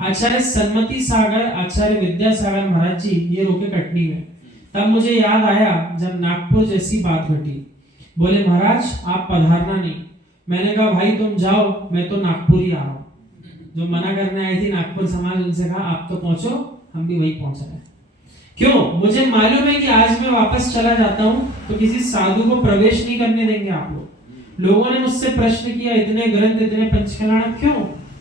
आचार्य सन्मति सागर, आचार्य विद्यासागर महाराज जी ये रोके कटनी में। तब मुझे याद आया जब नागपुर जैसी बात घटी। बोले महाराज आप पधारना नहीं। मैंने कहा भाई तुम जाओ, मैं तो नागपुर ही आ रहा हूँ। जो मना करने आई थी नागपुर समाज, उनसे कहा आप तो पहुंचो, हम भी वही पहुंच रहे हैं। क्यों? मुझे मालूम है कि आज मैं वापस चला जाता हूँ तो किसी साधु को प्रवेश नहीं करने देंगे आप लोग। लोगों ने मुझसे प्रश्न किया इतने ग्रंथ, इतने पंचकल्याण क्यों?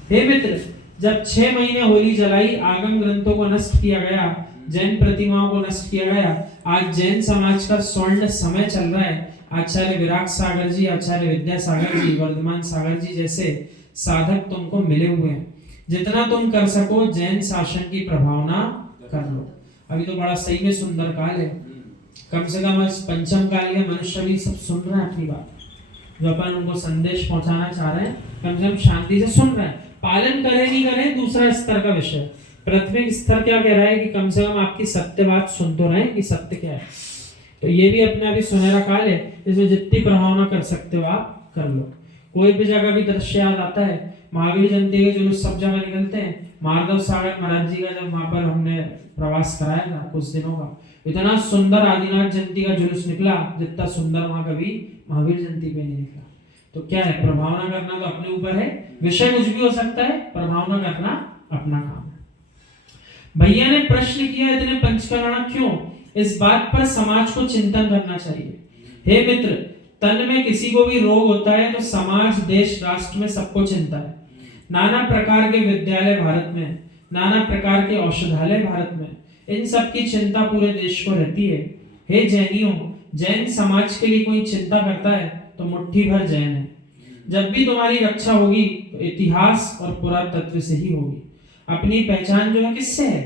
हे मित्र, जब 6 महीने होली जलाई, आगम ग्रंथों को नष्ट किया गया, जैन प्रतिमाओं को नष्ट किया गया, आज जैन समाज का स्वर्ण समय चल रहा है। आचार्य विराग सागर जी, आचार्य विद्यासागर जी, वर्धमान सागर जी जैसे साधक तुमको मिले हुए हैं। जितना तुम कर सको जैन शासन की प्रभावना कर लो। अभी तो बड़ा सही में सुंदर काल है। कम से कम इस पंचम काल के मनुष्य भी सब सुन रहे हैं अपनी बात, जो अपन उनको संदेश पहुंचाना चाह रहे हैं, कम से कम शांति से सुन रहे हैं। पालन करें नहीं करें दूसरा स्तर का विषय। प्राथमिक स्तर क्या कह रहा है कि कम से कम आपकी सत्य बात सुन तो रहे कि सत्य क्या है। तो ये भी अपना भी सुनहरा काल है, इसमें जितनी प्रभावना कर सकते हो आप कर लो। कोई भी जगह भी दृश्य याद आता है, महावीर जयंती के जुलूस सब जगह निकलते हैं। माधव सागर महाराज जी का जब वहां पर हमने प्रवास कराया था कुछ दिनों का, इतना सुंदर आदिनाथ जयंती का जुलूस निकला जितना सुंदर वहां कभी महावीर जयंती पे नहीं निकला। तो क्या है, प्रभावना करना तो अपने ऊपर है। विषय कुछ भी हो सकता है, प्रभावना करना अपना काम है। भैया ने प्रश्न किया इतने पंचकल्याण क्यों? इस बात पर समाज को चिंतन करना चाहिए। हे मित्र, तन में किसी को भी रोग होता है तो समाज, देश, राष्ट्र में सबको चिंता है। नाना प्रकार के विद्यालय भारत में, नाना प्रकार के औषधालय भारत में, इन सब की चिंता पूरे देश को रहती है। हे जैनियों, जैन समाज के लिए कोई चिंता करता है तो मुट्ठी भर जैन है। जब भी तुम्हारी रक्षा होगी तो इतिहास और पुरातत्व से ही होगी। अपनी पहचान जो है किससे है?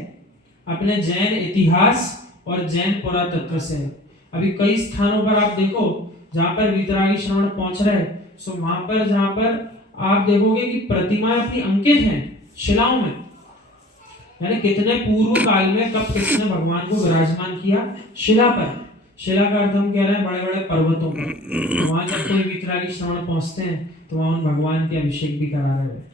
अपने जैन इतिहास और जैन पुरातत्व से है। अभी कई स्थानों पर आप देखो जहां पर वीतरागी श्रवण पहुंच रहे हैं, सो वहां पर जहां पर आप देखोगे कि प्रतिमाएं अपनी अंकित हैं शिलाओं में, यानी कितने पूर्व काल में कब किसने भगवान को विराजमान किया शिला पर। शिला का अर्थ हम कह रहे हैं बड़े बड़े पर्वतों पर। वहां जब कोई वीतरागी श्रवण पहुंचते हैं तो वहां भगवान के अभिषेक भी करा रहे हैं।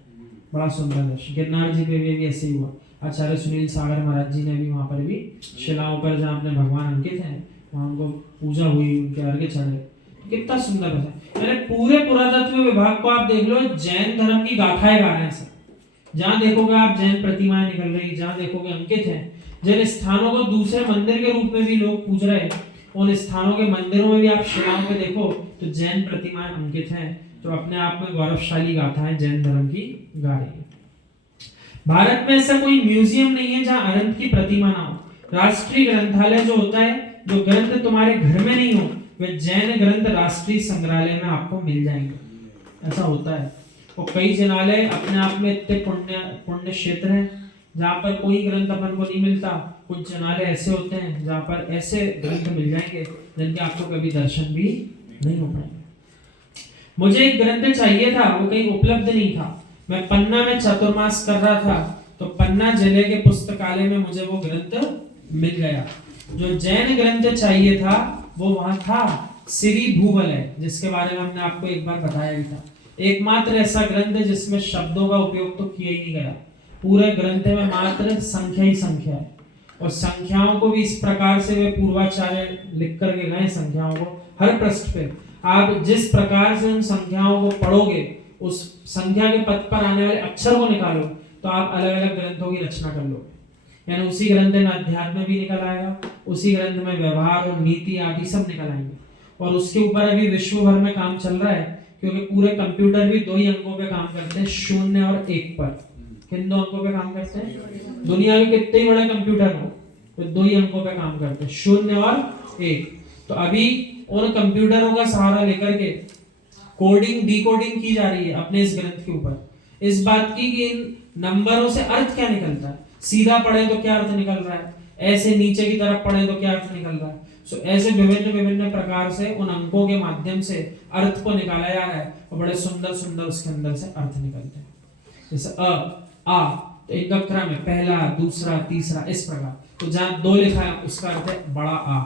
बड़ा सुंदर दृश्य। गिरनार जी पे भी ऐसे ही हुआ। आचार्य सुनील सागर महाराज जी ने भी वहां पर भी शिलाओं पर जहां अपने भगवान अंकित हैं वहां उनको पूजा हुई, उनके अर्घ्य चढ़े। कितना सुंदर है। यानी पूरे पुरातत्व विभाग को आप देख लो, जैन धर्म की गाथाएं गा रहे हैं सब। जहां देखोगे आप जैन प्रतिमाएं निकल रही, जहां देखोगे अंकित है। जिन स्थानों को दूसरे मंदिर के रूप में भी लोग पूज रहे हैं, उन स्थानों के मंदिरों में भी आप शिलाओं पे देखो तो जैन प्रतिमाएं अंकित हैं। तो अपने आप में गौरवशाली गाथा है जैन धर्म की गा रही है। भारत में ऐसा कोई म्यूजियम नहीं है जहां अनंत की प्रतिमा ना हो। राष्ट्रीय ग्रंथालय जो होता है, जो ग्रंथ तुम्हारे घर में नहीं हो, वे जैन ग्रंथ राष्ट्रीय संग्रहालय में आपको मिल जाएंगे। ऐसा होता है। और कई जनालय अपने आप में इतने पुण्य क्षेत्र हैं जहां पर कोई ग्रंथ अपन को नहीं मिलता। कुछ जनालय ऐसे होते हैं जहां पर ऐसे ग्रंथ मिल जाएंगे जिनके आपको कभी दर्शन भी नहीं हो पाएंगे। मुझे एक ग्रंथ चाहिए था, वो कहीं उपलब्ध नहीं था। मैं पन्ना में चतुर्मास कर रहा था तो पन्ना जिले के पुस्तकालय में मुझे वो ग्रंथ मिल गया। जो जैन ग्रंथ चाहिए था वो वहां था, श्री भूवलय, जिसके बारे में हमने आपको एक बार बताया भी था। एकमात्र ऐसा ग्रंथ जिसमें शब्दों का उपयोग तो किया ही नहीं गया। पूरे ग्रंथ में मात्र संख्या ही संख्या है। और संख्याओं को भी इस प्रकार से वे पूर्वाचार्य लिख करके गए संख्याओं को। हर पृष्ठ पे आप जिस प्रकार से उन संख्याओं को पढ़ोगे, उस संख्या के पद पर आने वाले अक्षर को निकालो तो आप अलग अलग ग्रंथों की रचना कर लो। यानी उसी ग्रंथ में अध्यात्म भी निकल आएगा, उसी ग्रंथ में व्यवहार और नीति आदि सब निकल आएंगे। और उसके ऊपर अभी विश्व भर में काम चल रहा है, क्योंकि पूरे कंप्यूटर भी 2 ही अंकों पे काम करते हैं, 0 और 1 पर। किन 2 अंकों पे काम करते हैं? दुनिया के कितने ही बड़े कंप्यूटर हो तो 2 ही अंकों पे काम करते हैं, 0 और 1। तो अभी उन कंप्यूटरों का सहारा लेकर के कोडिंग डिकोडिंग की जा रही है अपने इस ग्रंथ के ऊपर, इस बात की कि इन नंबरों से अर्थ क्या निकलता है। सीधा पढ़े तो क्या अर्थ निकल रहा है, ऐसे नीचे की तरफ पढ़े तो क्या अर्थ निकल रहा है। सो ऐसे विभिन्न विभिन्न प्रकार से उन अंकों के माध्यम से अर्थ को निकाला जा रहा है और बड़े सुंदर सुंदर उसके अंदर से अर्थ निकलते हैं। जैसे अ आ, तो इनका क्रम है पहला, दूसरा, तीसरा, इस प्रकार। तो जहां 2 लिखा है उसका अर्थ है बड़ा आ।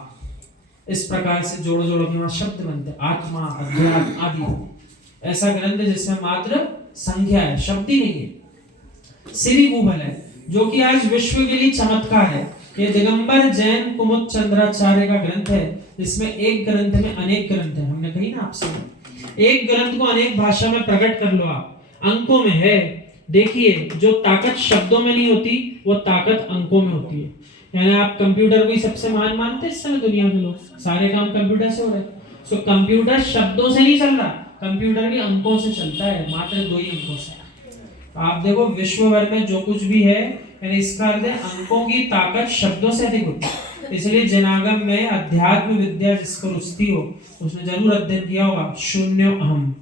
इस प्रकार से जोड़ो जोड़ो के वहां शब्द बनते हैं, आत्मा, अध्यात्म आदि। ऐसा ग्रंथ जिसमें मात्र संख्या है, शब्द ही नहीं है। सिरी गूबल है, जो कि आज विश्व के लिए चमत्कार है। ये दिगंबर जैन कुमुद चंद्राचार्य का ग्रंथ है, जिसमें एक ग्रंथ में अनेक ग्रंथ है। हमने कही ना आपसे, एक ग्रंथ को अनेक भाषा में प्रकट कर लो आप, अंकों में है। देखिए, जो ताकत शब्दों में नहीं होती, वो ताकत अंकों में होती है। यानी आप कंप्यूटर को ही सबसे महान मानते हैं इस समय दुनिया में, लोग सारे काम कंप्यूटर से हो रहे हैं। सो कंप्यूटर शब्दों से नहीं चल रहा, कंप्यूटर भी अंकों से चलता है, मात्र 2 ही अंकों से। आप देखो विश्व भर में जो कुछ भी है, यानी इसका अर्थ है अंकों की ताकत शब्दों से अधिक होती है। इसलिए जनागम में अध्यात्म विद्या जिसको रुचि हो, उसने जरूर अध्ययन किया होगा शून्य अहम।